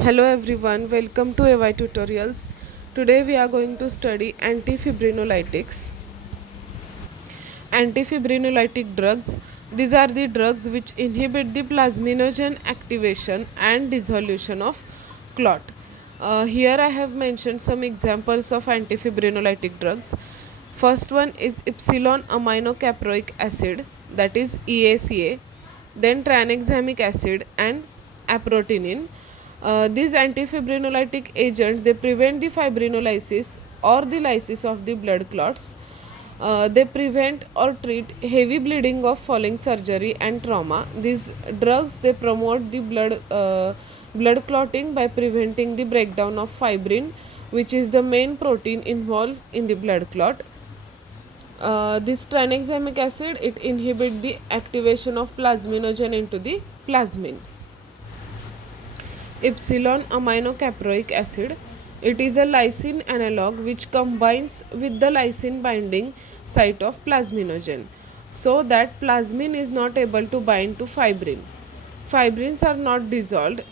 Hello everyone, welcome to AY Tutorials. Today we are going to study anti-fibrinolytics. Anti-fibrinolytic drugs. These are the drugs which inhibit the plasminogen activation and dissolution of clot. Here I have mentioned some examples of anti-fibrinolytic drugs. First one is epsilon aminocaproic acid, that is EACA, then tranexamic acid and aprotinin. These antifibrinolytic agents, they prevent the fibrinolysis or the lysis of the blood clots. They prevent or treat heavy bleeding of following surgery and trauma. These drugs, they promote the blood clotting by preventing the breakdown of fibrin, which is the main protein involved in the blood clot. This tranexamic acid, it inhibits the activation of plasminogen into the plasmin. Epsilon aminocaproic acid, it is a lysine analog which combines with the lysine binding site of plasminogen, so that plasmin is not able to bind to fibrin. Fibrins are not dissolved,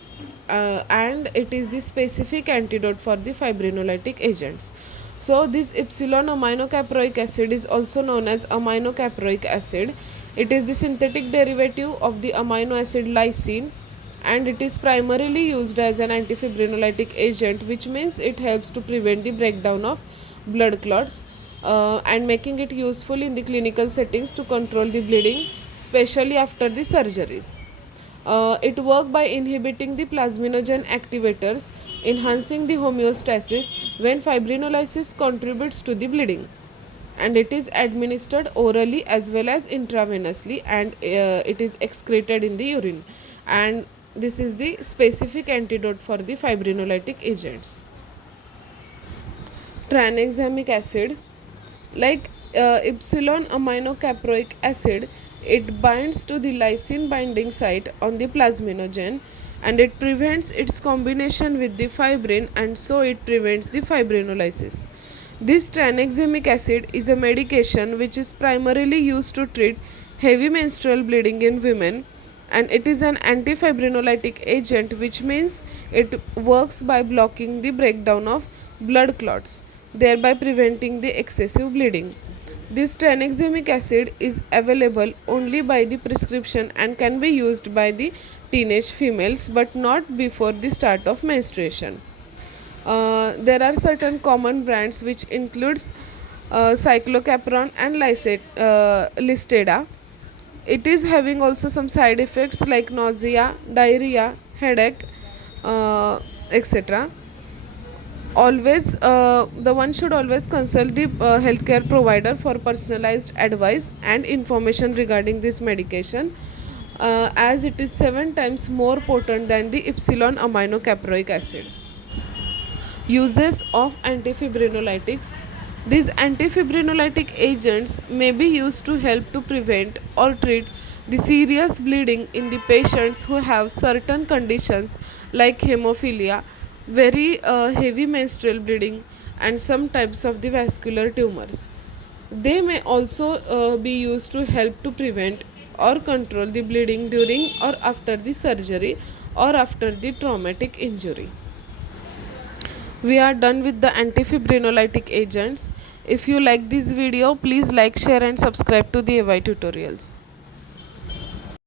and it is the specific antidote for the fibrinolytic agents. So this epsilon aminocaproic acid is also known as aminocaproic acid. It is the synthetic derivative of the amino acid lysine, and it is primarily used as an antifibrinolytic agent, which means it helps to prevent the breakdown of blood clots, and making it useful in the clinical settings to control the bleeding, especially after the surgeries. It works by inhibiting the plasminogen activators, enhancing the homeostasis when fibrinolysis contributes to the bleeding, and it is administered orally as well as intravenously, and it is excreted in the urine, and this is the specific antidote for the fibrinolytic agents. Tranexamic acid, like epsilon aminocaproic acid, it binds to the lysine binding site on the plasminogen, and it prevents its combination with the fibrin, and so it prevents the fibrinolysis. This tranexamic acid is a medication which is primarily used to treat heavy menstrual bleeding in women, and it is an antifibrinolytic agent, which means it works by blocking the breakdown of blood clots, thereby preventing the excessive bleeding. This tranexamic acid is available only by the prescription and can be used by the teenage females, but not before the start of menstruation. There are certain common brands which includes cyclocapron and listeda. It is having also some side effects like nausea, diarrhea, headache, etc. Always, the one should always consult the healthcare provider for personalized advice and information regarding this medication, as it is 7 times more potent than the epsilon aminocaproic acid. Uses of antifibrinolytics. These antifibrinolytic agents may be used to help to prevent or treat the serious bleeding in the patients who have certain conditions like hemophilia, very heavy menstrual bleeding, and some types of the vascular tumors. They may also be used to help to prevent or control the bleeding during or after the surgery or after the traumatic injury. We are done with the antifibrinolytic agents. If you like this video, please like, share and subscribe to the AY tutorials.